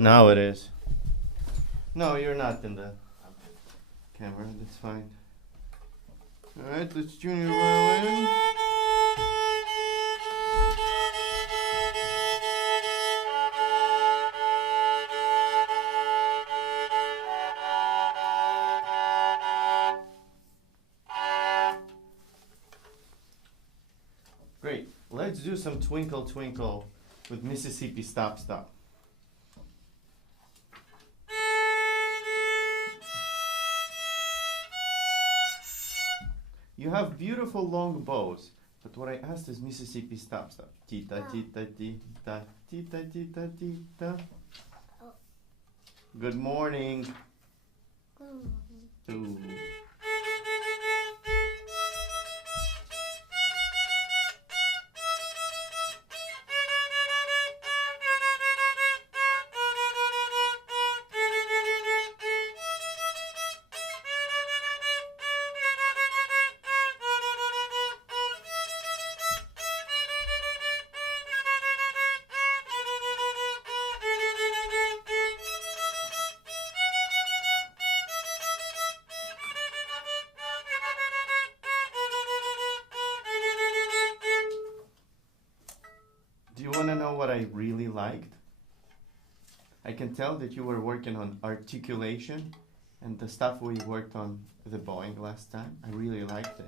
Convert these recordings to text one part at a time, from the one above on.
Now it is. No, you're not in the camera. That's fine. All right, let's tune your violin. Great. Let's do some Twinkle Twinkle with Mississippi Stop Stop. You have beautiful long bows, but what I asked is Mississippi Stop Stop. Tita tita tita tita tita tita. Oh. Good morning. Ooh. Do you want to know what I really liked? I can tell that you were working on articulation and the stuff we worked on the bowing last time. I really liked it.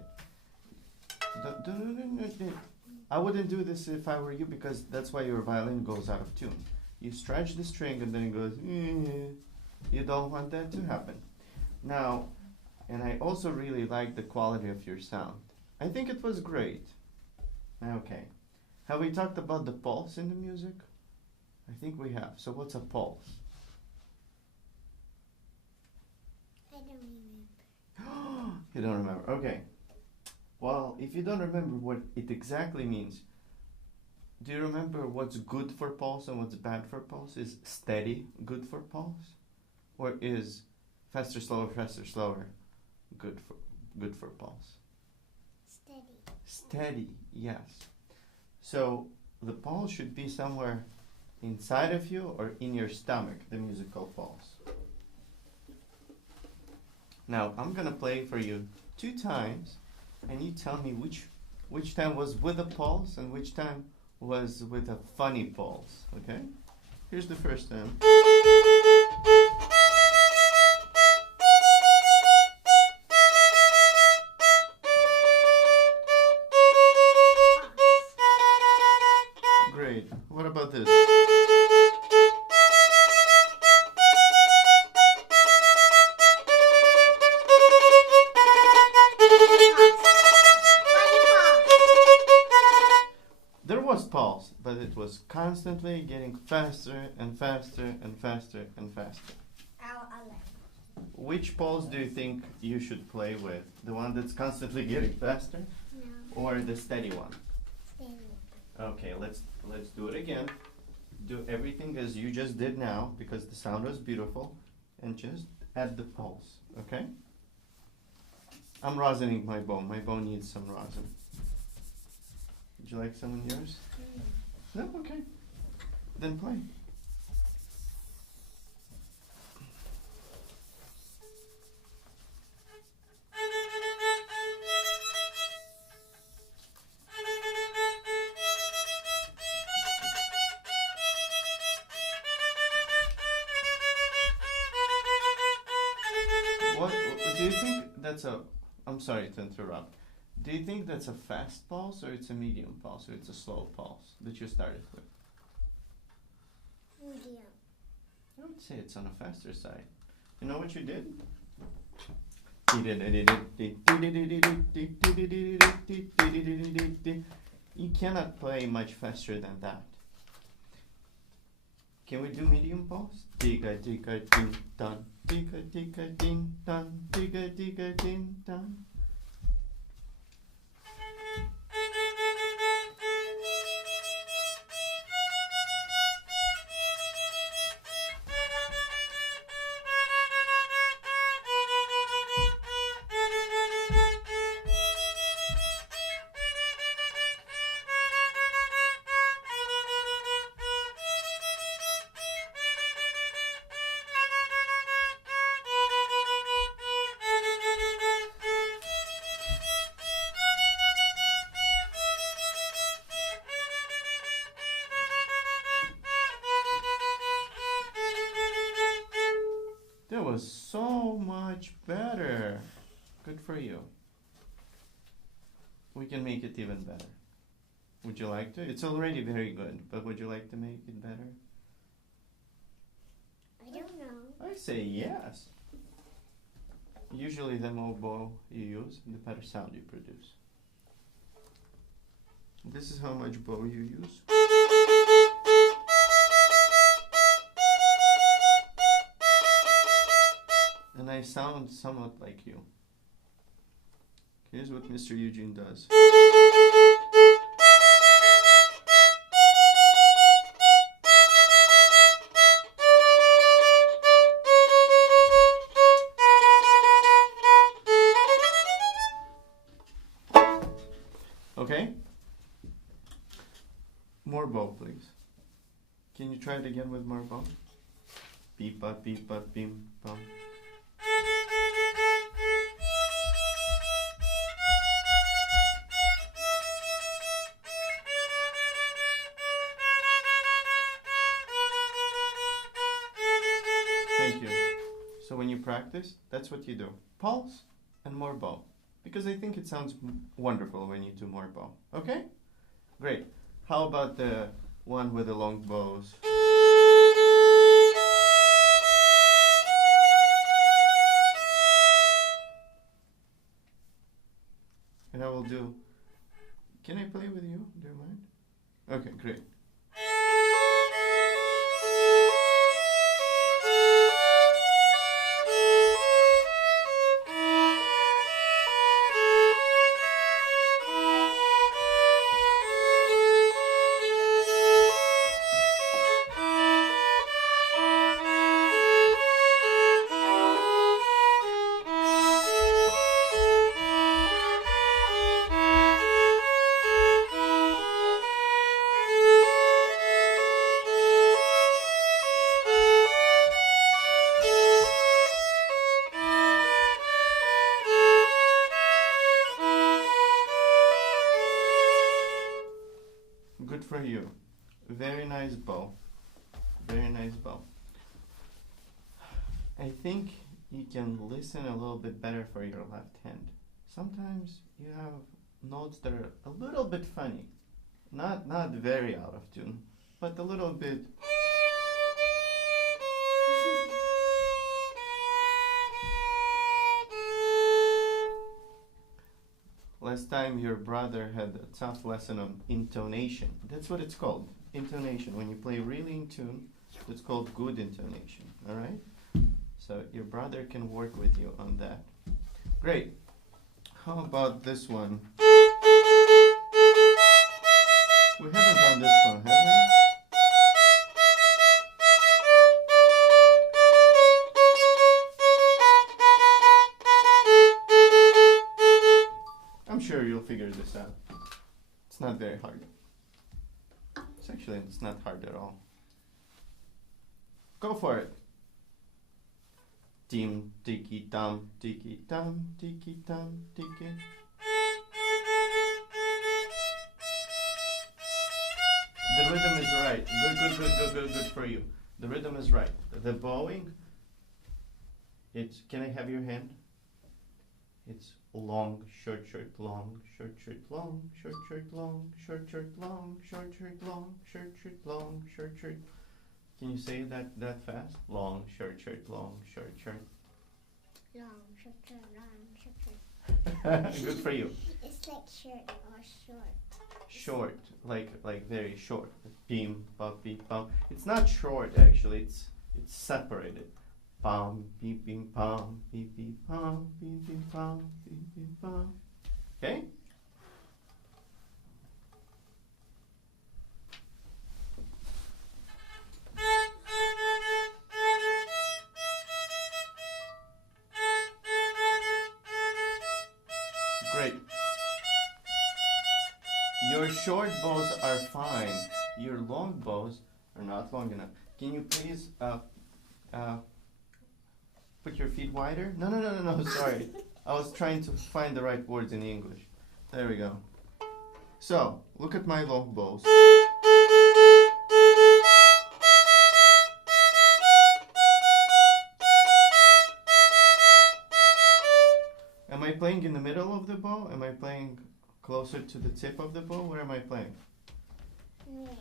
I wouldn't do this if I were you because that's why your violin goes out of tune. You stretch the string and then it goes, you don't want that to happen. Now, and I also really like the quality of your sound. I think it was great. Okay. Have we talked about the pulse in the music? I think we have. So what's a pulse? I don't remember. You don't remember. Okay. Well, if you don't remember what it exactly means, do you remember what's good for pulse and what's bad for pulse? Is steady good for pulse? Or is faster, slower good for pulse? Steady. Steady, yes. So the pulse should be somewhere inside of you or in your stomach, the musical pulse. Now I'm gonna play for you 2 times and you tell me which time was with a pulse and which time was with a funny pulse, okay? Here's the first time. Great. What about this? There was pulse, but it was constantly getting faster and faster and faster and faster. I like. Which pulse do you think you should play with? The one that's constantly getting faster, No. or the steady one? Steady. Okay, let's do it again. Do everything as you just did now because the sound was beautiful, and just add the pulse. Okay? I'm rosining my bow. My bow needs some rosin. Would you like some in yours? No? Okay. Then play. What do you think that's a... I'm sorry to interrupt. Do you think that's a fast pulse or it's a medium pulse or it's a slow pulse that you started with? Medium. I would say it's on the faster side. You know what you did? You cannot play much faster than that. Can we do medium pulse? Tika tika ding dun, tika tika ding dun, tika tika ding dun. was so much better. Good for you. We can make it even better. Would you like to? It's already very good, but would you like to make it better? I don't know. I say yes. Usually the more bow you use, the better sound you produce. This is how much bow you use. And I sound somewhat like you. Here's what Mr. Eugene does. Okay? More bow, please. Can you try it again with more bow? Beep, bop, beam, bum. Thank you. So when you practice, that's what you do. Pulse and more bow. Because I think it sounds wonderful when you do more bow. Okay? Great. How about the one with the long bows? And I will do... Can I play with you? Do you mind? Okay, great. Good for you. Very nice bow. Very nice bow. I think you can listen a little bit better for your left hand. Sometimes you have notes that are a little bit funny. Not very out of tune, but a little bit. Last time your brother had a tough lesson on intonation. That's what it's called, intonation. When you play really in tune, it's called good intonation, all right? So your brother can work with you on that. Great. How about this one? We haven't done this one, have we? I'm sure you'll figure this out. It's not very hard. It's not hard at all. Go for it. Tim, tiki tam, tiki tam, tiki tam, tiki. The rhythm is right. Good for you. The rhythm is right. The bowing, it's, can I have your hand? It's long, short, long, short, long, short, long, short, long, short, long, short, long, short. Can you say that fast? Long, short, long, short. Long, short. Good for you. It's like short or short. Short, like very short. Beam, bop, beep, bum. It's not short actually. It's separated. Pam, beep, beep, pam, beep, beep, pam, beep, beep, pam, beep, beep, pam. Okay? Great. Your short bows are fine. Your long bows are not long enough. Can you please put your feet wider? No, sorry. I was trying to find the right words in English. There we go. So, look at my long bows. playing in the middle of the bow? Am I playing closer to the tip of the bow? Where am I playing? Middle.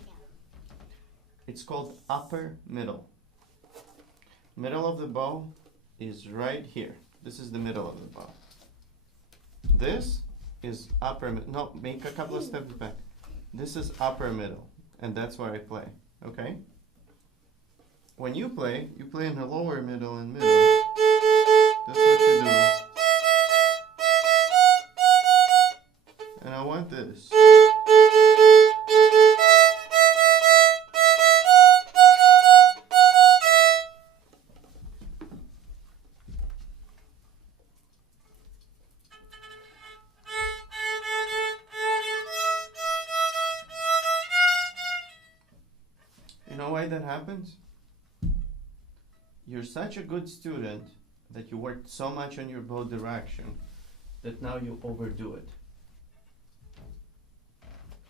It's called upper middle. Middle of the bow is right here. This is the middle of the bow. This is upper middle. No, make a couple of steps back. This is upper middle, and that's where I play. Okay? When you play in the lower middle and middle. That's what you do. And I want this. You know why that happens? You're such a good student that you worked so much on your bow direction that now you overdo it.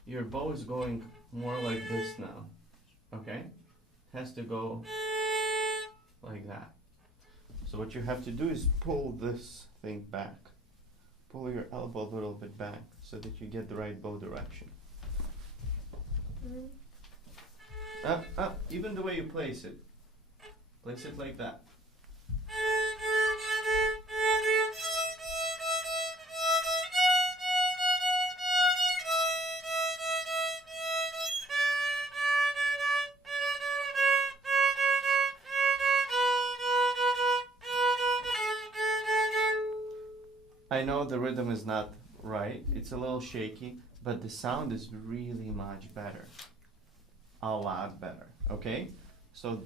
Your bow is going more like this now, okay? It has to go like that. So what you have to do is pull this thing back. Pull your elbow a little bit back so that you get the right bow direction. Up, up, even the way you place it. Place it like that. I know the rhythm is not right, it's a little shaky, but the sound is really much better. A lot better, okay? So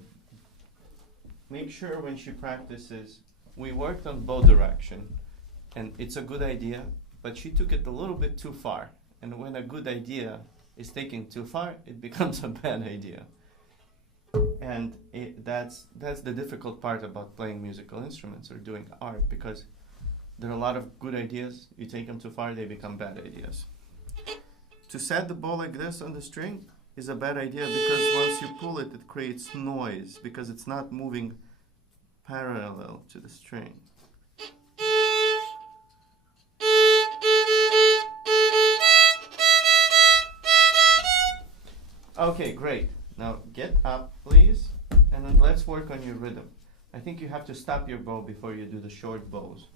make sure when she practices, we worked on bow direction, and it's a good idea, but she took it a little bit too far. And when a good idea is taken too far, it becomes a bad idea. And that's the difficult part about playing musical instruments or doing art, because there are a lot of good ideas. You take them too far, they become bad ideas. To set the bow like this on the string is a bad idea, because once you pull it, it creates noise because it's not moving parallel to the string. Okay, great. Now get up, please, and then let's work on your rhythm. I think you have to stop your bow before you do the short bows.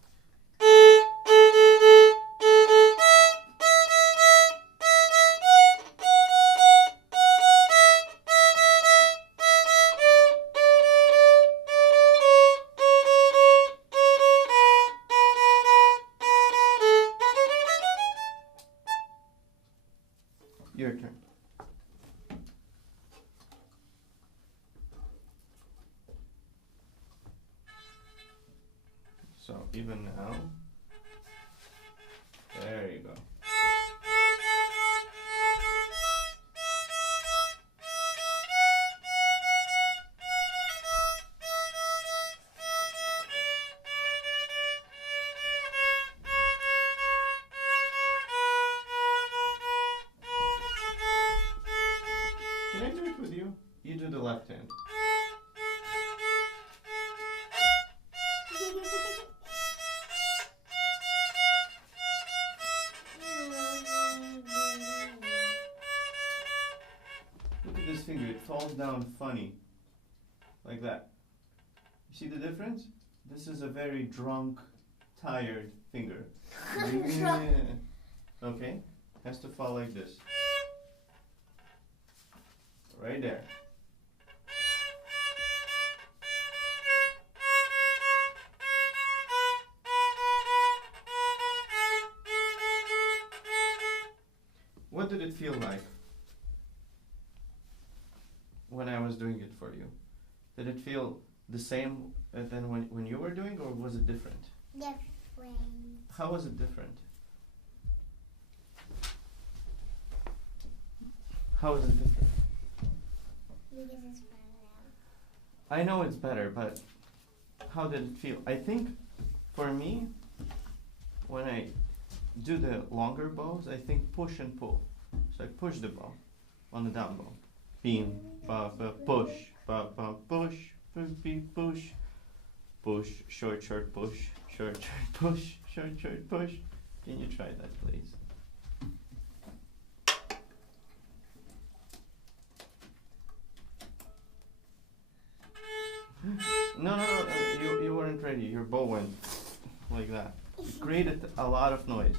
Your turn. So even now, there you go. Can I do it with you? You do the left hand. Look at this finger, it falls down funny. Like that. You see the difference? This is a very drunk, tired finger. Yeah. Okay? Has to fall like this. Right there. What did it feel like when I was doing it for you? Did it feel the same than when you were doing, or was it different? Different. How was it different? How is it different? Because it's better. I know it's better, but how did it feel? I think for me, when I do the longer bows, I think push and pull. So I push the bow on the down bow. Beam, ba, ba, push, ba, ba, push, beep, push, push, short, short, push, short, short, push, short, short, push. Can you try that, please? No, you weren't ready. Your bow went like that. It created a lot of noise.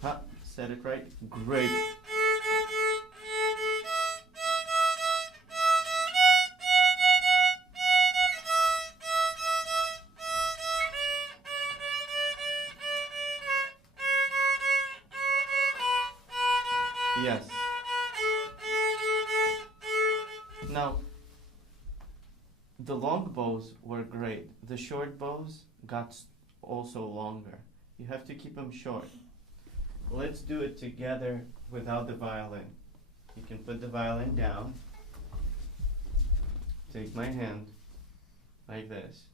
Huh? Said it right? Great. Yes. Now, the long bows were great. The short bows got also longer. You have to keep them short. Let's do it together without the violin. You can put the violin down. Take my hand like this.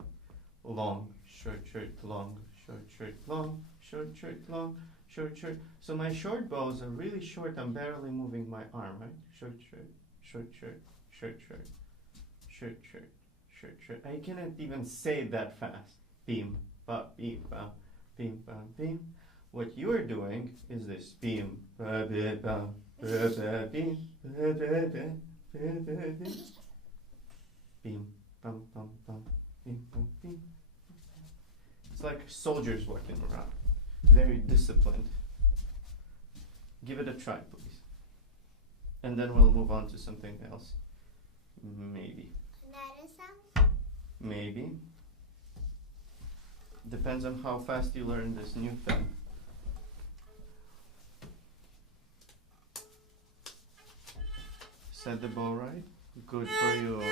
Long, short, short, long, short, short, long, short, short, long, short, short. So my short bows are really short. I'm barely moving my arm, right? Short, short, short, short, short, short, short, short, short, short. I cannot even say it that fast. Beam, ba, beam, ba, beam, ba, beam. What you are doing is this. Beam, ba, ba, ba, ba, ba, beam, ba, ba, ba, ba, ba, beam. Beam, bum, bum, bum, beam, bum, beam. It's like soldiers walking around. Very disciplined. Give it a try, please. And then we'll move on to something else. Maybe. Another song? Maybe. Depends on how fast you learn this new thing. Set the bow right. Good for you.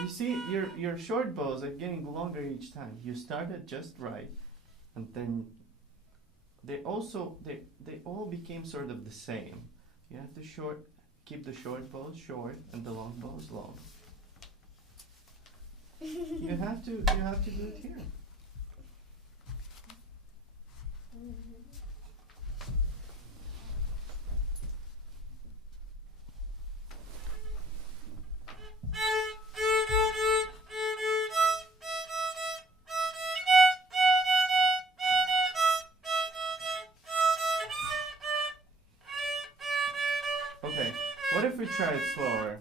You see, your short bows are getting longer each time. You started just right, and then they all became sort of the same. You have to keep the short bows short and the long bows long. You have to do it here. Okay, what if we try it slower?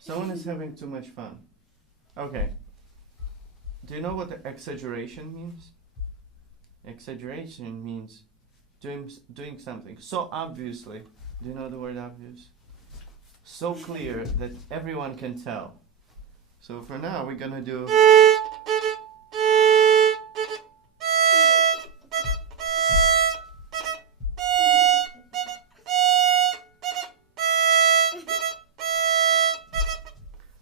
Someone is having too much fun. Okay. Do you know what the exaggeration means? Exaggeration means doing something so obviously. Do you know the word obvious? So clear that everyone can tell. So for now, we're gonna do.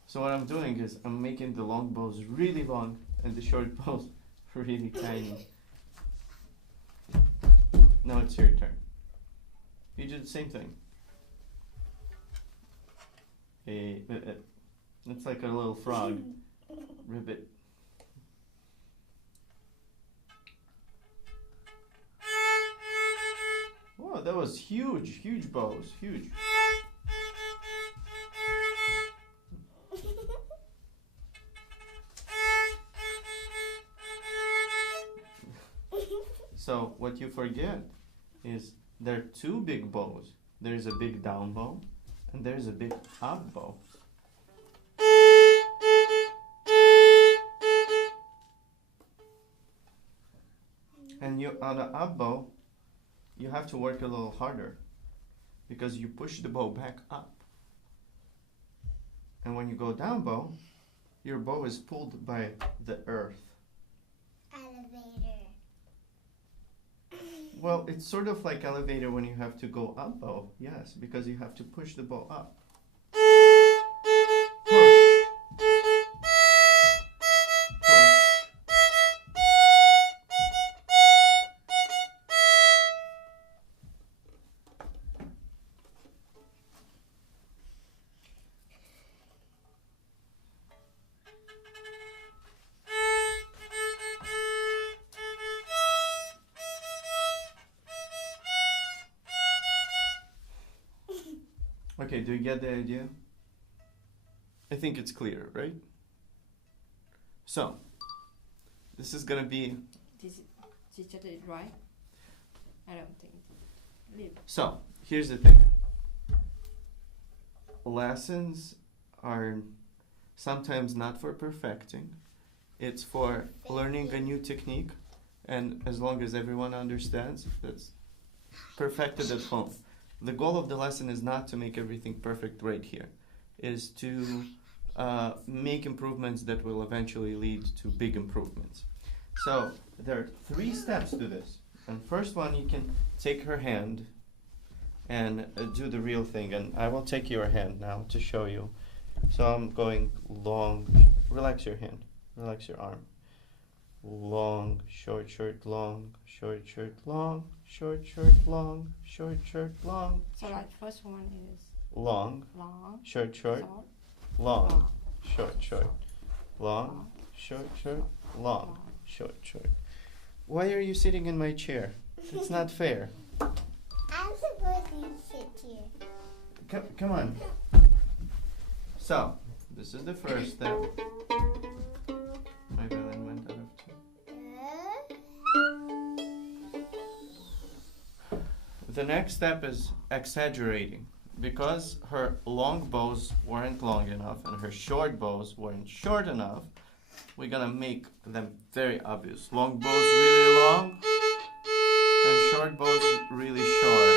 So what I'm doing is I'm making the long bows really long and the short bows really tiny. Now it's your turn. You do the same thing. It's like a little frog. Ribbit. Whoa, that was huge, huge bows, huge. So what you forget is there are two big bows. There's a big down bow and there's a big up bow. And you on the up bow, you have to work a little harder because you push the bow back up. And when you go down bow, your bow is pulled by the earth. Elevator. Well, it's sort of like elevator when you have to go up bow, yes, because you have to push the bow up. Push. Okay, do you get the idea? I think it's clear, right? So, this is gonna be. This teacher did it right? I don't think. Leave. So, here's the thing. Lessons are sometimes not for perfecting. It's for learning a new technique, and as long as everyone understands, that's perfected at home. The goal of the lesson is not to make everything perfect right here, is to make improvements that will eventually lead to big improvements. So there are 3 steps to this. And first one, you can take her hand and do the real thing. And I will take your hand now to show you. So I'm going long. Relax your hand. Relax your arm. Long, short, short, long, short, short, long, short, short, long, short, short, long. So like first one is Long, long, short, short, short, long, long, short, short, long, short, short, long, short, short. Why are you sitting in my chair? It's not fair. I'm supposed to sit here. Come on. So, this is the first step. My violin went out of tune. The next step is exaggerating. Because her long bows weren't long enough and her short bows weren't short enough, we're gonna make them very obvious. Long bows really long and short bows really short.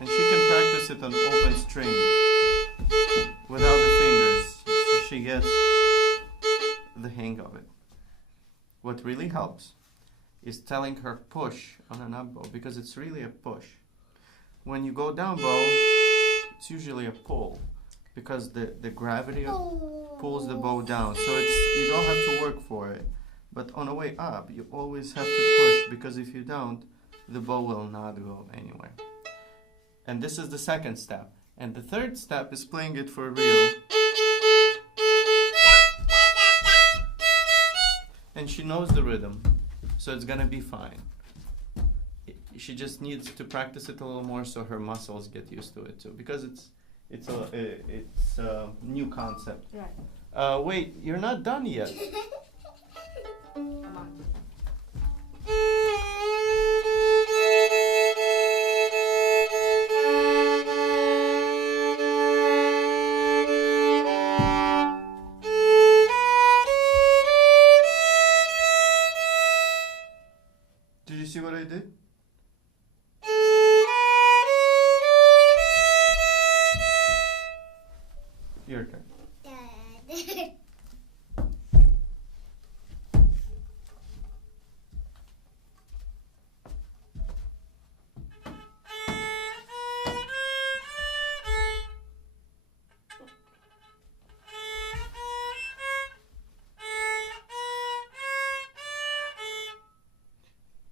And she can practice it on open string without the fingers, so she gets the hang of it. What really helps is telling her push on an up bow, because it's really a push. When you go down bow, it's usually a pull, because the gravity pulls the bow down. So you don't have to work for it. But on the way up, you always have to push, because if you don't, the bow will not go anywhere. And this is the second step. And the third step is playing it for real. And she knows the rhythm, so it's gonna be fine. She just needs to practice it a little more so her muscles get used to it too, because it's a new concept. right. Wait, you're not done yet. Come on. Did you see what I did? Your turn.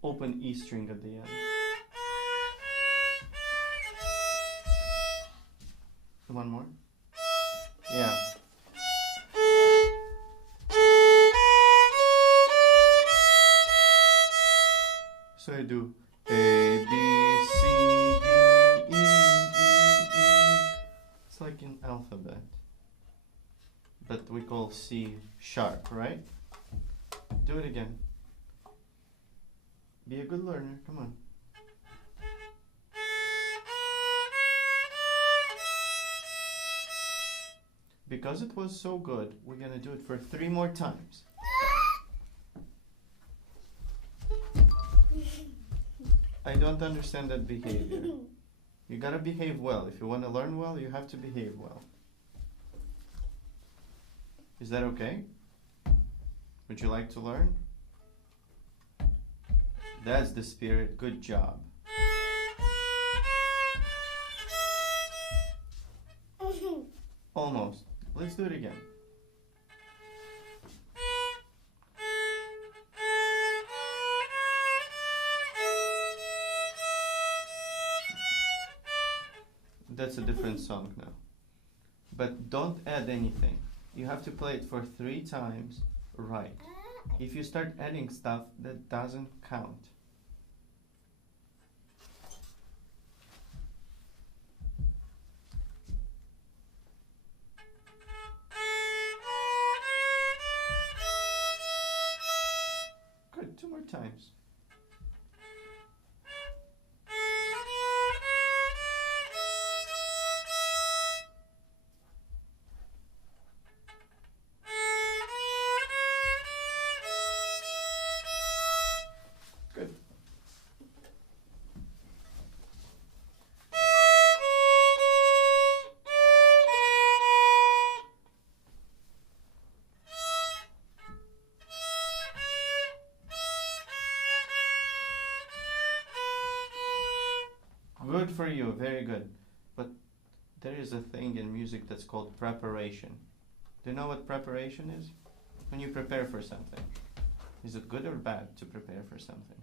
Open E string at the end. One more. Yeah. So I do A, B, C, D, E, E. It's like an alphabet. But we call C sharp, right? Do it again. Be a good learner, come on. Because it was so good, we're gonna do it for 3 more times. I don't understand that behavior. You gotta behave well. If you wanna learn well, you have to behave well. Is that okay? Would you like to learn? That's the spirit. Good job. Almost. Let's do it again. That's a different song now. But don't add anything. You have to play it for 3 times right. If you start adding stuff, that doesn't count. Good for you, very good. But there is a thing in music that's called preparation. Do you know what preparation is? When you prepare for something. Is it good or bad to prepare for something?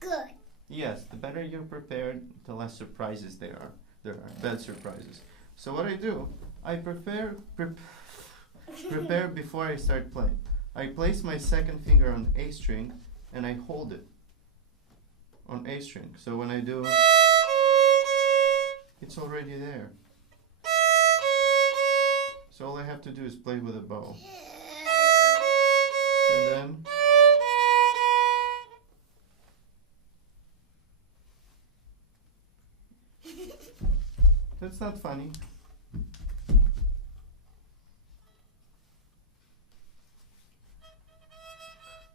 Good. Yes, the better you're prepared, the less surprises there are. There are bad surprises. So what I do, I prepare before I start playing. I place my second finger on A string and I hold it on A string. So when I do, it's already there. So all I have to do is play with a bow. And then that's not funny.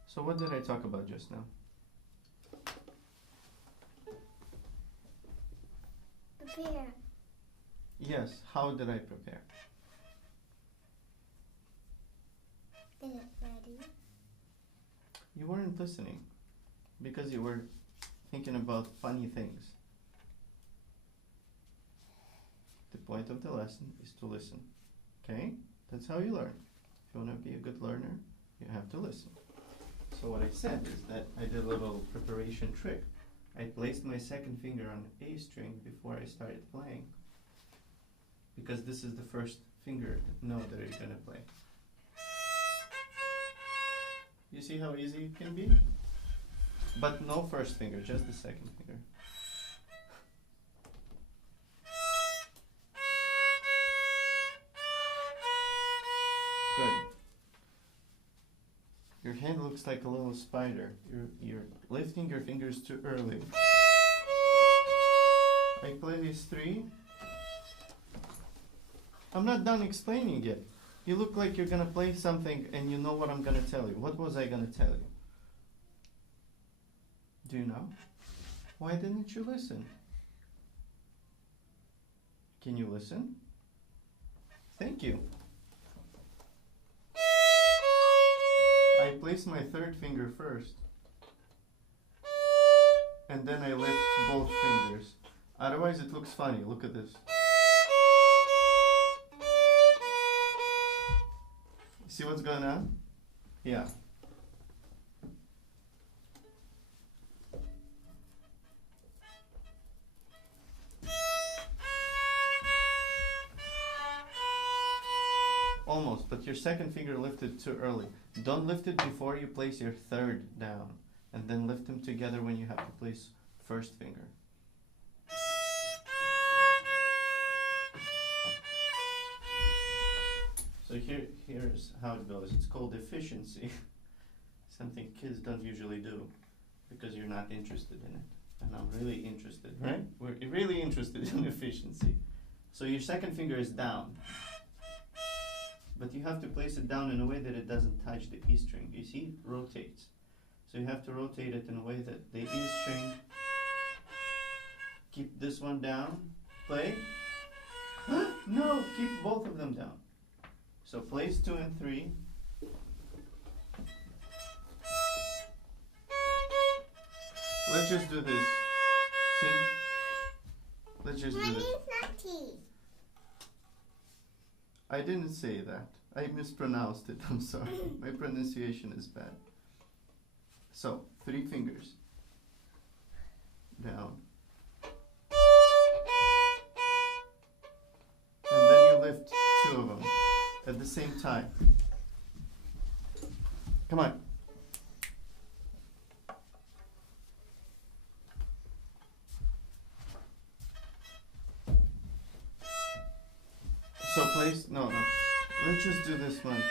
So what did I talk about just now? Prepare. Yes, how did I prepare? Get it ready. You weren't listening because you were thinking about funny things. The point of the lesson is to listen. Okay? That's how you learn. If you want to be a good learner, you have to listen. So what I said is that I did a little preparation trick. I placed my second finger on A string before I started playing. Because this is the first finger note that you're going to play. You see how easy it can be? But no first finger, just the second finger. Good. Your hand looks like a little spider. You're lifting your fingers too early. I play these three. I'm not done explaining yet. You look like you're gonna play something and you know what I'm gonna tell you. What was I gonna tell you? Do you know? Why didn't you listen? Can you listen? Thank you. I place my third finger first. And then I lift both fingers. Otherwise it looks funny. Look at this. See what's going on? Yeah. Almost, but your second finger lifted too early. Don't lift it before you place your third down. And then lift them together when you have to place first finger. So here's how it goes. It's called efficiency. Something kids don't usually do because you're not interested in it. And I'm really interested, right? We're really interested in efficiency. So your second finger is down. But you have to place it down in a way that it doesn't touch the E string. You see, it rotates. So you have to rotate it in a way that the E string, keep this one down, play. No, keep both of them down. So place 2 and 3. Let's just do this. See? Let's just do this. I didn't say that. I mispronounced it. I'm sorry. My pronunciation is bad. So, 3 fingers. Down. And then you lift 2 of them at the same time. Come on. So place, no. Let's just do this much.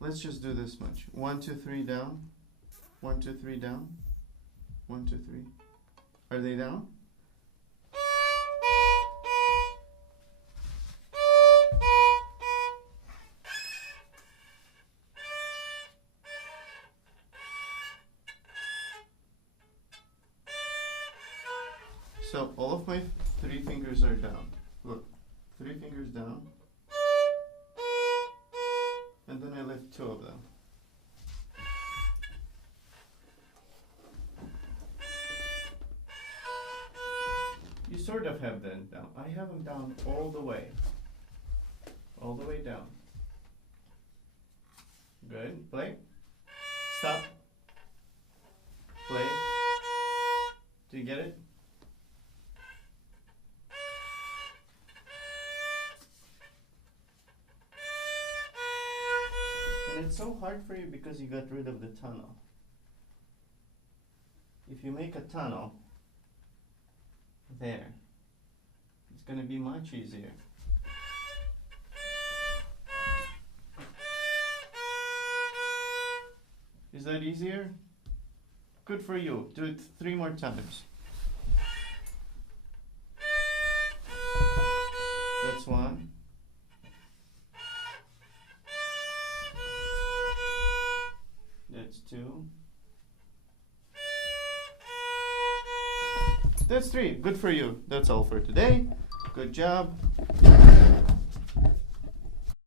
Let's just do this much. 1, 2, 3 down. 1, 2, 3 down. 1, 2, 3. Are they down? So all of my 3 fingers are down. Look, 3 fingers down. And then I lift 2 of them. sort of have them down. I have them down all the way. All the way down. Good. Play. Stop. Play. Do you get it? And it's so hard for you because you got rid of the tunnel. If you make a tunnel there, it's going to be much easier. Is that easier? Good for you. Do it 3 more times. That's 1. That's 2. That's 3. Good for you. That's all for today. Good job.